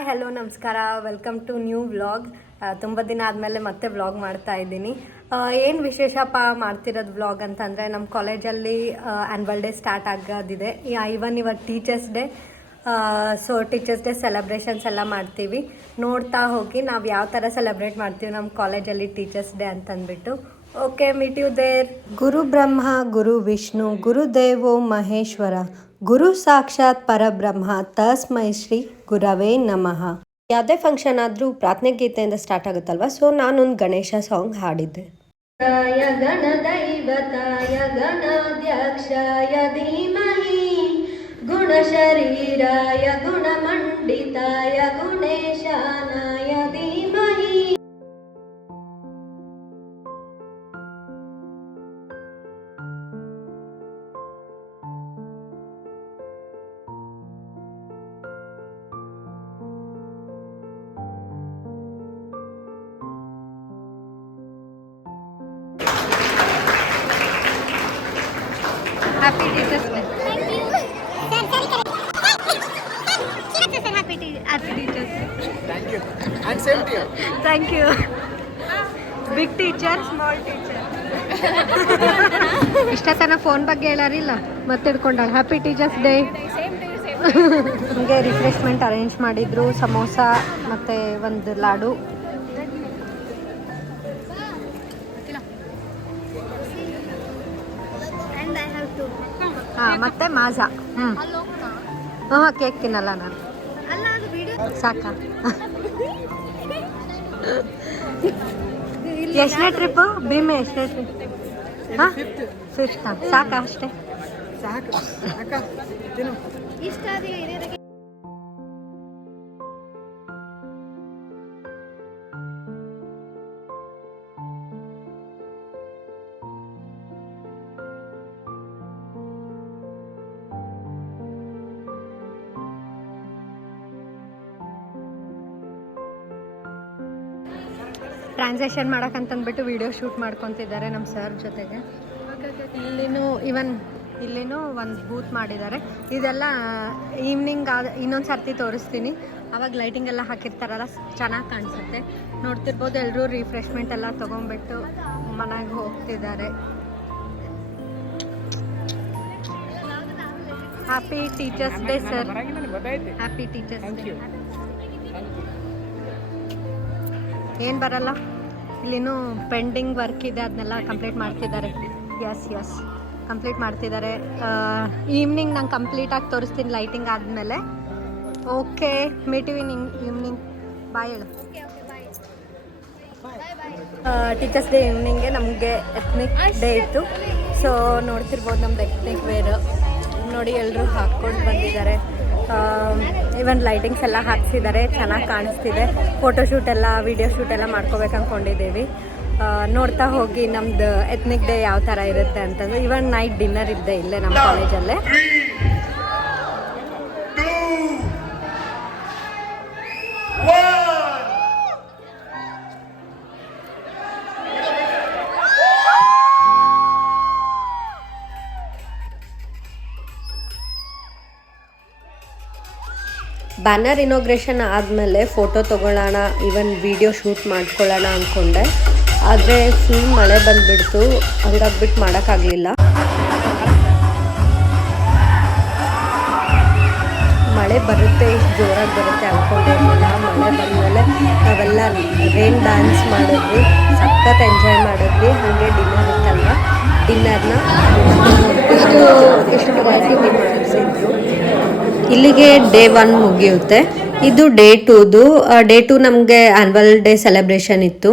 Hi hello ನಮಸ್ಕಾರ, welcome to new vlog. ತುಂಬ ದಿನ ಆದಮೇಲೆ ಮತ್ತೆ ವ್ಲಾಗ್ ಮಾಡ್ತಾ ಇದ್ದೀನಿ. ಏನು ವಿಶೇಷಪ್ಪ ಮಾಡ್ತಿರೋದು ವ್ಲಾಗ್ ಅಂತಂದರೆ, ನಮ್ಮ ಕಾಲೇಜಲ್ಲಿ ಆ್ಯನ್ವಲ್ ಡೇ ಸ್ಟಾರ್ಟ್ ಆಗೋದಿದೆ. ಇವತ್ತು teachers day. So teachers day celebrations ಎಲ್ಲ ಮಾಡ್ತೀವಿ. ನೋಡ್ತಾ ಹೋಗಿ ನಾವು ಯಾವ ಥರ ಸೆಲೆಬ್ರೇಟ್ ಮಾಡ್ತೀವಿ ನಮ್ಮ ಕಾಲೇಜಲ್ಲಿ ಟೀಚರ್ಸ್ ಡೇ ಅಂತಂದ್ಬಿಟ್ಟು. Okay, meet you there. ಗುರು ಬ್ರಹ್ಮ ಗುರು ವಿಷ್ಣು ಗುರುದೇವೋ ಮಹೇಶ್ವರ ಗುರು ಸಾಕ್ಷಾತ್ ಪರಬ್ರಹ್ಮ ತಸ್ಮೈ ಶ್ರೀ ಗುರವೇ ನಮಃ. ಯಾವುದೇ ಫಂಕ್ಷನ್ ಆದರೂ ಪ್ರಾರ್ಥನೆ ಗೀತೆಯಿಂದ ಸ್ಟಾರ್ಟ್ ಆಗುತ್ತಲ್ವ, ಸೊ ನಾನೊಂದು ಗಣೇಶ ಸಾಂಗ್ ಹಾಡಿದ್ದೆ. ಗಣದೈವತಾಯ ಗಣಾಧ್ಯಕ್ಷಾಯ ಧೀಮಹಿ ಗುಣಶರೀರಾಯ ಗುಣಮಂಡಿತಾಯ ಗುಣೇಶಾನಾಯ ಧೀಮಹಿ. Happy Teachers Day. Thank you. Happy Teachers Day. Thank you. And same to you. Thank you. Big teacher, small teacher. ಇಷ್ಟತನ ಫೋನ್ ಬಗ್ಗೆ ಹೇಳಾರಿಲ್ಲ, ಮತ್ತೆ ಹಿಡ್ಕೊಂಡಾಳ. Happy teachers day. ಹಂಗೆ ರಿಫ್ರೆಶ್ಮೆಂಟ್ ಅರೇಂಜ್ ಮಾಡಿದ್ರು, ಸಮೋಸ ಮತ್ತು ಒಂದು ಲಾಡು. ಹಾಂ, ಮತ್ತೆ ಮಾಜಾ. ಹಾಂ, ಕೇಕ್ ತಿನ್ನಲ್ಲ ನಾನು. ಸಾಕಾ? ಎಷ್ಟನೇ ಟ್ರಿಪ್ಪು ಭೀಮೆ? ಎಷ್ಟನೇ ಟ್ರಿಪ್? ಹಾಂ, ಫಿಫ್ತಾ? ಸಾಕಾ ಅಷ್ಟೇ? ಸಾಕು ಅಕ್ಕ ತಿನ್ನು. ಟ್ರಾನ್ಸಾಕ್ಷನ್ ಮಾಡೋಕ್ಕಂತಂದ್ಬಿಟ್ಟು ವಿಡಿಯೋ ಶೂಟ್ ಮಾಡ್ಕೊತಿದ್ದಾರೆ ನಮ್ಮ ಸರ್ ಜೊತೆಗೆ. ಇಲ್ಲಿನೂ ಒಂದು ಬೂತ್ ಮಾಡಿದ್ದಾರೆ. ಇದೆಲ್ಲ ಈವ್ನಿಂಗ್ ಇನ್ನೊಂದು ಸರ್ತಿ ತೋರಿಸ್ತೀನಿ. ಆವಾಗ ಲೈಟಿಂಗ್ ಎಲ್ಲ ಹಾಕಿರ್ತಾರಲ್ಲ, ಚೆನ್ನಾಗಿ ಕಾಣಿಸುತ್ತೆ. ನೋಡ್ತಿರ್ಬೋದು, ಎಲ್ಲರೂ ರಿಫ್ರೆಶ್ಮೆಂಟ್ ಎಲ್ಲ ತೊಗೊಂಡ್ಬಿಟ್ಟು ಮನೆಗೆ ಹೋಗ್ತಿದ್ದಾರೆ. Happy teachers day sir. Happy teachers day. ಏನು ಬರಲ್ಲ, ಇಲ್ಲಿನೂ ಪೆಂಡಿಂಗ್ ವರ್ಕ್ ಇದೆ, ಅದನ್ನೆಲ್ಲ ಕಂಪ್ಲೀಟ್ ಮಾಡ್ತಿದ್ದಾರೆ. ಎಸ್ ಕಂಪ್ಲೀಟ್ ಮಾಡ್ತಿದ್ದಾರೆ. ಈವ್ನಿಂಗ್ ನಂಗೆ ಕಂಪ್ಲೀಟಾಗಿ ತೋರಿಸ್ತೀನಿ ಲೈಟಿಂಗ್ ಆದಮೇಲೆ. Okay, meet you in evening. Bye ಹೇಳು. ಟೀಚರ್ಸ್ ಡೇ ಈವ್ನಿಂಗ್ಗೆ ನಮಗೆ ಎತ್ನಿಕ್ ಡೇ ಇತ್ತು. ಸೊ ನೋಡ್ತಿರ್ಬೋದು, ನಮ್ದು ಎತ್ನಿಕ್ ವೇರ್ ನೋಡಿ ಎಲ್ಲರೂ ಹಾಕ್ಕೊಂಡು ಬಂದಿದ್ದಾರೆ. ಇವನ್ ಲೈಟಿಂಗ್ಸ್ ಎಲ್ಲ ಹಾಕ್ಸಿದ್ದಾರೆ, ಚೆನ್ನಾಗಿ ಕಾಣಿಸ್ತಿದೆ. ಫೋಟೋಶೂಟ್ ಎಲ್ಲ, ವಿಡಿಯೋ ಶೂಟ್ ಎಲ್ಲ ಮಾಡ್ಕೋಬೇಕು ಅಂದ್ಕೊಂಡಿದ್ದೀವಿ. ನೋಡ್ತಾ ಹೋಗಿ ನಮ್ದು ಎತ್ನಿಕ್ ಡೇ ಯಾವ ಥರ ಇರುತ್ತೆ ಅಂತಂದು. ಇವನ್ ನೈಟ್ ಡಿನ್ನರ್ ಇದ್ದೆ ಇಲ್ಲೇ ನಮ್ಮ ಕಾಲೇಜಲ್ಲೇ. ಬ್ಯಾನರ್ ಇನಾಗ್ರೇಷನ್ ಆದಮೇಲೆ ಫೋಟೋ ತೊಗೊಳ್ಳೋಣ, ಇವನ್ ವಿಡಿಯೋ ಶೂಟ್ ಮಾಡ್ಕೊಳ್ಳೋಣ ಅಂದ್ಕೊಂಡೆ. ಆದರೆ ಫುಲ್ ಮಳೆ ಬಂದುಬಿಡ್ತು, ಹಂಗಾಗ್ಬಿಟ್ಟು ಮಾಡೋಕ್ಕಾಗಲಿಲ್ಲ. ಮಳೆ ಬರುತ್ತೆ, ಇಷ್ಟು ಜೋರಾಗಿ ಬರುತ್ತೆ ಅಂದ್ಕೊಂಡಿರಲಿಲ್ಲ. ಮಳೆ ಬಂದಮೇಲೆ ನಾವೆಲ್ಲ ರೇನ್ ಡ್ಯಾನ್ಸ್ ಮಾಡಿದ್ವಿ, ಸಖತ್ ಎಂಜಾಯ್ ಮಾಡಿದ್ವಿ. ಹಾಗೆ ಡಿನ್ನರ್ ಇತ್ತಲ್ವ, ಡಿನ್ನರ್ನ ಇಷ್ಟು ಕ್ವಾಂಟಿಟಿ ಮಾಡಿಸಿದ್ರು. ಇಲ್ಲಿಗೆ ಡೇ 1 ಮುಗಿಯುತ್ತೆ. ಇದು ಡೇ 2ದು. ಡೇ 2 ನಮಗೆ ಆ್ಯನ್ವಲ್ ಡೇ ಸೆಲೆಬ್ರೇಷನ್ ಇತ್ತು.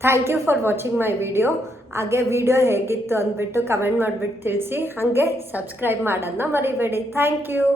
Thank you for watching my video. ಹಾಗೆ ವಿಡಿಯೋ ಹೇಗಿತ್ತು ಅಂದ್ಬಿಟ್ಟು ಕಮೆಂಟ್ ಮಾಡಿಬಿಟ್ಟು ತಿಳಿಸಿ. ಹಾಗೆ ಸಬ್ಸ್ಕ್ರೈಬ್ ಮಾಡೋದನ್ನ ಮರಿಬೇಡಿ. Thank you.